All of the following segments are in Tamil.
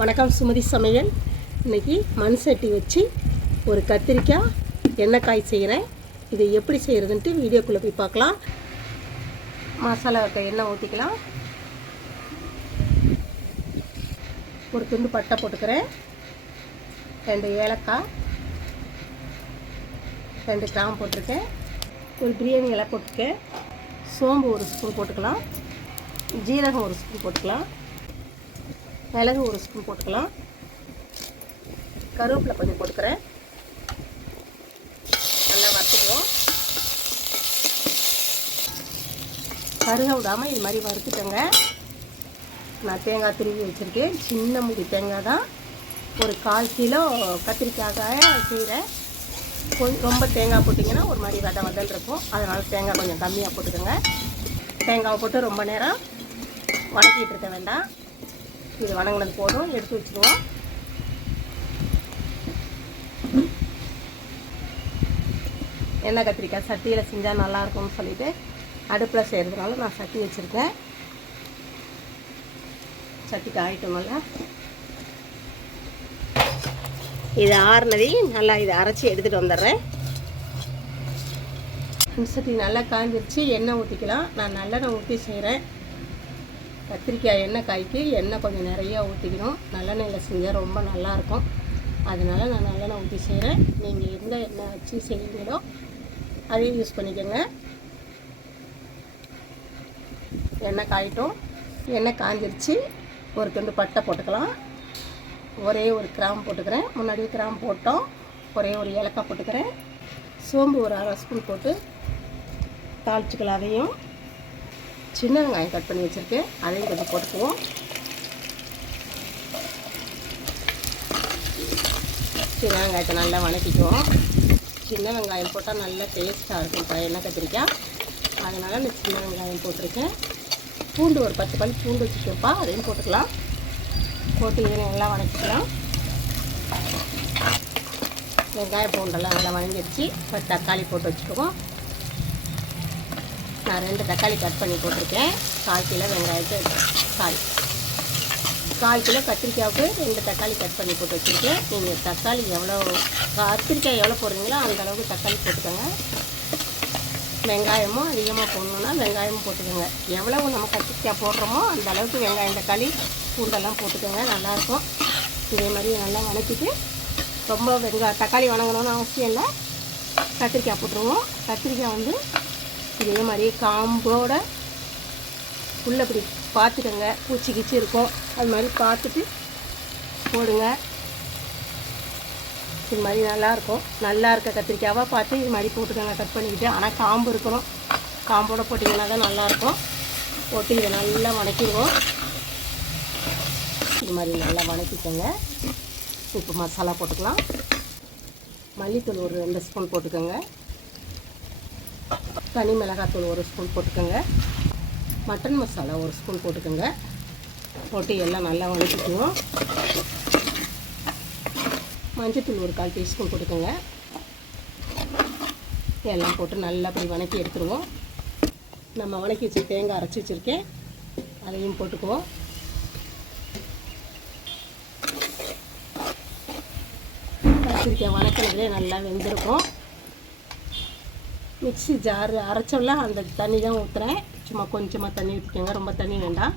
வணக்கம் சுமதி சமையல். இன்றைக்கி மண் சட்டி வச்சு ஒரு கத்திரிக்காய் எண்ணெய் செய்கிறேன். இதை எப்படி செய்கிறதுன்ட்டு வீடியோக்குள்ளே போய் பார்க்கலாம். மசாலாவுக்கு எண்ணெய் ஊற்றிக்கலாம். ஒரு துண்டு பட்டை போட்டுக்கிறேன், 2 ஏலக்காய், 2 கிராம்பு போட்டிருக்கேன், ஒரு பிரியாணி இலை போட்டிருக்கேன், சோம்பு 1 ஸ்பூன் போட்டுக்கலாம், ஜீரகம் 1 ஸ்பூன் போட்டுக்கலாம், மிளகு 1 ஸ்பூன் போட்டுக்கலாம், கருவேப்பிலை கொஞ்சம் போட்டுக்கிறேன். நல்லா வறுத்துக்குவோம். கருக விடாமல் இது மாதிரி வறுத்துட்டேங்க. நான் தேங்காய் திருவி வச்சுருக்கேன். சின்ன முடி தேங்காய் தான். ஒரு 1/4 கிலோ கத்திரிக்காய் செய்கிறேன். ரொம்ப தேங்காய் போட்டிங்கன்னா ஒரு மாதிரி வதல் இருக்கும். அதனால் தேங்காய் கொஞ்சம் கம்மியாக போட்டுக்கோங்க. தேங்காவை போட்டு ரொம்ப நேரம் வதக்கிட்டு இருக்க வேண்டாம். இது வணங்கினது போதும், எடுத்து வச்சுருவோம். எண்ணெய் கத்திரிக்காய் சட்டியில் செஞ்சால் நல்லாயிருக்கும்னு சொல்லிவிட்டு அடுப்பில் செய்கிறதுனால நான் சட்டி வச்சுருக்கேன். சட்டிக்கு ஆயிட்டோம்ல. இது ஆறுனதையும் நல்லா இதை அரைச்சி எடுத்துகிட்டு வந்துடுறேன். சட்டி நல்லா காய்ஞ்சிருச்சு. எண்ணெய் ஊற்றிக்கலாம். நான் நல்லெண்ணெய் ஊற்றி செய்கிறேன். கத்திரிக்காய் எண்ணெய்க்கு எண்ணெய் கொஞ்சம் நிறையா ஊற்றிக்கணும். நல்லெண்ணெயில் செஞ்சால் ரொம்ப நல்லாயிருக்கும். அதனால் நான் நல்லெண்ணெய் ஊற்றி செய்கிறேன். நீங்கள் எந்த எண்ணெய் வச்சு செய்வீங்களோ அதையும் யூஸ் பண்ணிக்கோங்க. எண்ணெய் காயிட்டும். எண்ணெய் காய்ஞ்சிருச்சு. ஒரு துண்டு பட்டை போட்டுக்கலாம். ஒரே ஒரு கிராம்பு போட்டுக்கிறேன். முன்னாடியே கிராம்பு போட்டோம். ஒரே ஒரு ஏலக்காய் போட்டுக்கிறேன். சோம்பு ஒரு 1/2 ஸ்பூன் போட்டு தாளிச்சுக்கலாம். அதையும் சின்ன வெங்காயம் கட் பண்ணி வச்சுருக்கேன். அதையும் கொஞ்சம் போட்டுக்குவோம். சின்ன வெங்காயத்தை நல்லா வணக்கிக்குவோம். சின்ன வெங்காயம் போட்டால் நல்லா டேஸ்ட்டாக இருக்கும். இப்போ எண்ணெய் கத்திரிக்காய், அதனால் நான் சின்ன வெங்காயம் போட்டிருக்கேன். பூண்டு ஒரு 10 பல் பூண்டு வச்சுருக்கேன்ப்பா, அதையும் போட்டுக்கலாம். போட்டு இதை நல்லா வணக்கிக்கலாம். வெங்காயம் பூண்டெல்லாம் நல்லா வணங்கிடுச்சு. ஒரு தக்காளி போட்டு வச்சுக்குவோம். நான் 2 தக்காளி கட் பண்ணி போட்டிருக்கேன். 1/4 கிலோ வெங்காயத்தை 1/4 கிலோ கத்திரிக்காவுக்கு 2 தக்காளி கட் பண்ணி போட்டு வச்சுருக்கேன். நீங்கள் தக்காளி கத்திரிக்காய் எவ்வளோ போடுறீங்களோ அந்த அளவுக்கு தக்காளி போட்டுக்கோங்க. வெங்காயமும் அதிகமாக போடணுன்னா வெங்காயமும் போட்டுக்கோங்க. எவ்வளவு நம்ம கத்திரிக்காய் போடுறோமோ அந்த அளவுக்கு வெங்காயம் தக்காளி பூண்டெல்லாம் போட்டுக்கோங்க. நல்லாயிருக்கும். இதே மாதிரி நல்லா வணக்கிட்டு, ரொம்ப தக்காளி வணங்கணும்னு அவசியம் இல்லை. கத்திரிக்காய் போட்டுருவோம். கத்திரிக்காய் இதே மாதிரி காம்போட உள்ளே இப்படி பார்த்துக்கோங்க. பூச்சி கிச்சி இருக்கும், அது மாதிரி பார்த்துட்டு போடுங்க. இது மாதிரி நல்லாயிருக்கும். நல்லா இருக்க கத்திரிக்காவாக பார்த்து இது மாதிரி போட்டுக்கோங்க கட் பண்ணிக்கிட்டு. ஆனால் காம்பு இருக்கணும். காம்போடு போட்டிங்கன்னா தான் நல்லாயிருக்கும். போட்டு இதை நல்லா வணக்கிடுவோம். இது மாதிரி நல்லா வணக்கிக்கோங்க. இப்போ மசாலா போட்டுக்கலாம். மல்லித்தூள் ஒரு 2 ஸ்பூன் போட்டுக்கோங்க. தனி மிளகாத்தூள் 1 ஸ்பூன் போட்டுக்கோங்க. மட்டன் மசாலா 1 ஸ்பூன் போட்டுக்கோங்க. போட்டு எல்லாம் நல்லா வணக்கிக்குவோம். மஞ்சத்தூள் ஒரு 1/4 டீஸ்பூன் போட்டுக்கோங்க. எல்லாம் போட்டு நல்லா அப்படி வணக்கி எடுத்துருவோம். நம்ம வணக்கி வச்சு தேங்காய் அரைச்சி வச்சுருக்கேன், அதையும் போட்டுக்குவோம். கத்திரிக்காய் வணக்கினதுலேயே நல்லா வெந்திருக்கும். மிக்ஸி ஜாரு அரைச்சோம்ல அந்த தண்ணி தான் ஊற்றுறேன். சும்மா கொஞ்சமாக தண்ணி ஊற்றிக்கோங்க, ரொம்ப தண்ணி வேண்டாம்.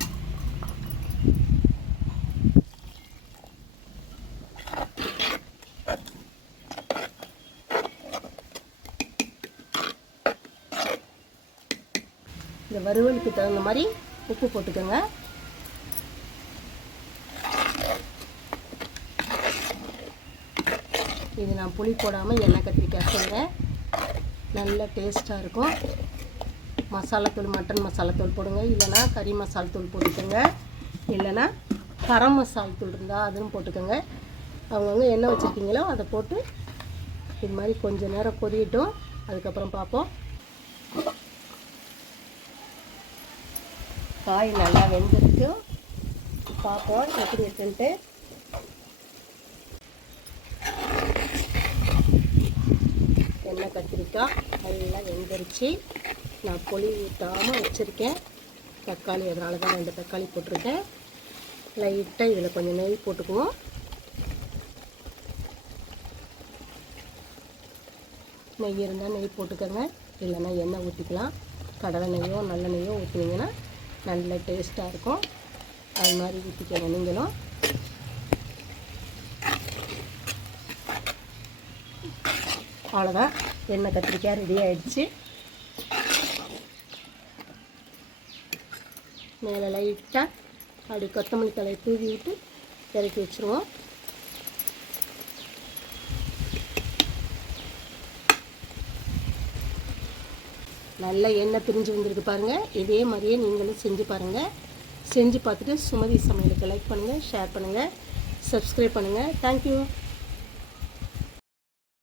இந்த வறுவலுக்கு தகுந்த மாதிரி உப்பு போட்டுக்கோங்க. இது நான் புளி போடாமல் எண்ணெய் கத்திரிக்காய் செய்கிறேன். நல்ல டேஸ்ட்டாக இருக்கும். மசாலாத்தூள் மட்டன் மசாலாத்தூள் போடுங்க, இல்லைனா கறி மசாலா தூள் போட்டுக்கோங்க, இல்லைனா கரம் மசாலா தூள் இருந்தால் அதுவும் போட்டுக்கோங்க. அவங்கவுங்க என்ன வச்சுருக்கீங்களோ அதை போட்டு இது மாதிரி கொஞ்சம் நேரம் கொதிக்கட்டும். அதுக்கப்புறம் பார்ப்போம். காய் நல்லா வெந்திருக்கு. பார்ப்போம் எப்படி இருக்குன்ட்டு. எண்ணெய் கத்திரிக்காய் நல்லா வெந்துருச்சு. நான் புளி ஊற்றாமல் வச்சுருக்கேன். தக்காளி அதனால தான் 2 தக்காளி போட்டிருக்கேன். லைட்டாக இதில் கொஞ்சம் நெய் போட்டுக்குவோம். நெய் இருந்தால் நெய் போட்டுக்கோங்க, இல்லைன்னா எண்ணெய் ஊற்றிக்கலாம். கடலை நெய்யோ நல்ல நெய்யோ ஊற்றினீங்கன்னா நல்ல டேஸ்ட்டாக இருக்கும். அது மாதிரி ஊற்றிக்கோங்க நீங்களும். அவ்வளோதான், எண்ணெய் கத்திரிக்காய் ரெடி ஆகிடுச்சு. மேலே லைட்டாக அப்படி கொத்தமல்லி தலையை தூவி விட்டு இறக்கி வச்சுருவோம். நல்ல எண்ணெய் பிரிஞ்சு வந்துருக்கு பாருங்கள். இதே மாதிரியே நீங்களும் செஞ்சு பாருங்கள். செஞ்சு பார்த்துட்டு சுமதி சமையலுக்கு லைக் பண்ணுங்கள், ஷேர் பண்ணுங்கள், சப்ஸ்கிரைப் பண்ணுங்கள். தேங்க்யூ.